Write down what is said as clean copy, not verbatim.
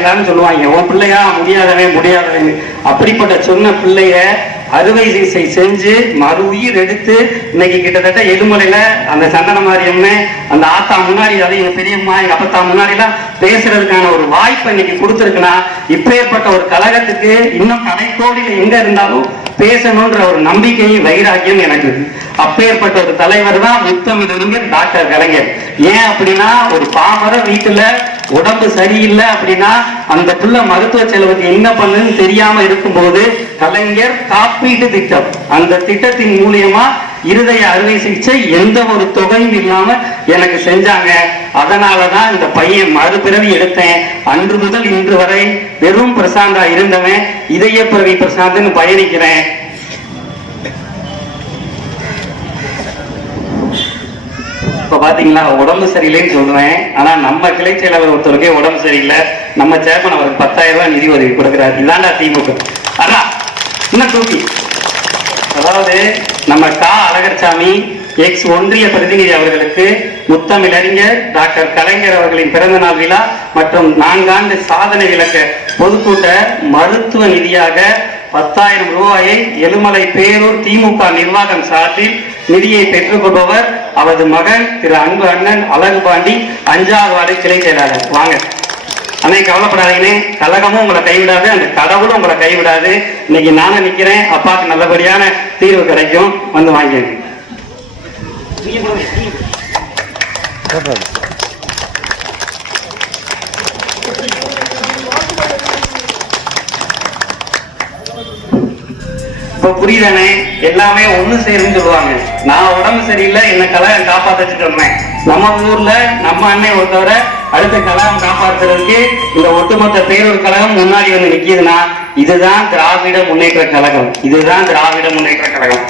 எல்லாரும் சொல்லுவாங்க, உன் பிள்ளையா முடியாதவன் முடியாதவன். அப்படிப்பட்ட சொன்ன பிள்ளைய அறுவை சிகிச்சை செஞ்சு மறு உயிர் எடுத்து இன்னைக்கு கிட்டத்தட்ட எலுமலையில அந்த சந்தன மாரியம்னு அந்த ஆத்தா முன்னாடி, அதை எங்க பெரியம்மா எங்க அப்பத்தா முன்னாடி எல்லாம் பேசுறதுக்கான ஒரு வாய்ப்பை இன்னைக்கு கொடுத்துருக்குன்னா, இப்பேற்பட்ட ஒரு கழகத்துக்கு இன்னும் கடைக்கோடியில எங்க இருந்தாலும் பேசணும்ன்ற ஒரு நம்பிக்கையும் வைராக்கியம் எனக்கு இருக்கு. அப்பேற்பட்ட ஒரு தலைவர் தான் முத்தமிழறிஞர் டாக்டர் கலைஞர். ஏன் அப்படின்னா, ஒரு பாமர வீட்டுல உடம்பு சரியில்லை அப்படின்னா அந்த புள்ள மருத்துவ செலவுக்கு என்ன பண்ணுன்னு தெரியாம இருக்கும்போது கலைஞர் காப்பீட்டு திட்டம், அந்த திட்டத்தின் மூலியமா இருதய அறுவை சிகிச்சை எந்த ஒரு தொகையும் இல்லாம எனக்கு செஞ்சாங்க. அதனாலதான் இந்த பையன் மறுபிறவி எடுத்தேன். அன்று முதல் இன்று வரை வெறும் பிரசாந்தா இருந்தவன் இதய பிறவி பிரசாந்த்னு பயணிக்கிறேன். இப்ப பாத்தீங்களா, உடம்பு சரியில்லைன்னு சொல்றேன். ஆனா நம்ம கிளை செயலாளர் ஒருத்தருக்கே உடம்பு சரியில்லை. நம்ம சேர்மன் அவருக்கு 10,000 ரூபாய் நிதி உதவி கொடுக்கிறார். இதாண்டா திமுக. அதான் இன்னும் தூக்கி, அதாவது நம்ம கா அழகர்சாமி எக்ஸ் ஒன்றிய பிரதிநிதி அவர்களுக்கு முத்தமிழறிஞர் டாக்டர் கலைஞர் அவர்களின் பிறந்த நாள் விழா மற்றும் 4 ஆண்டு சாதனை விளக்க பொதுக்கூட்ட மருத்துவ நிதியாக 10,000 ரூபாயை எலுமலை பேரூர் திமுக நிர்வாகம் சார்பில் நிதியை பெற்றுக் கொள்பவர் அவரது மகன் திரு அன்பு அண்ணன் அழகுபாண்டி, 5வது வார்டு கிளை செயலாளர். வாங்க அன்னைக்கு, கவலைப்படாதீங்கன்னு. கழகமும் உங்களை கைவிடாது, அந்த கடவுளும் உங்களை கைவிடாது. இன்னைக்கு நானும் நிக்கிறேன், அப்பாவுக்கு நல்லபடியான தீர்வு கிடைக்கும். வந்து வாங்கிங்க. இப்ப புரியுதானே? எல்லாமே ஒண்ணு சேருன்னு சொல்லுவாங்க. நான் உடம்பு சரியில்லை, என்ன கழகம் காப்பாத்திட்டு இருந்தேன். நம்ம ஊர்ல நம்ம அண்ணன் ஒருத்தவரை அடுத்த கழகம் காப்பாற்றுறதுக்கு இந்த ஒட்டுமொத்த பேரூர் கழகம் முன்னாடி வந்து நிக்குதுன்னா, இதுதான் திராவிட முன்னேற்ற கழகம். இதுதான் திராவிட முன்னேற்ற கழகம்.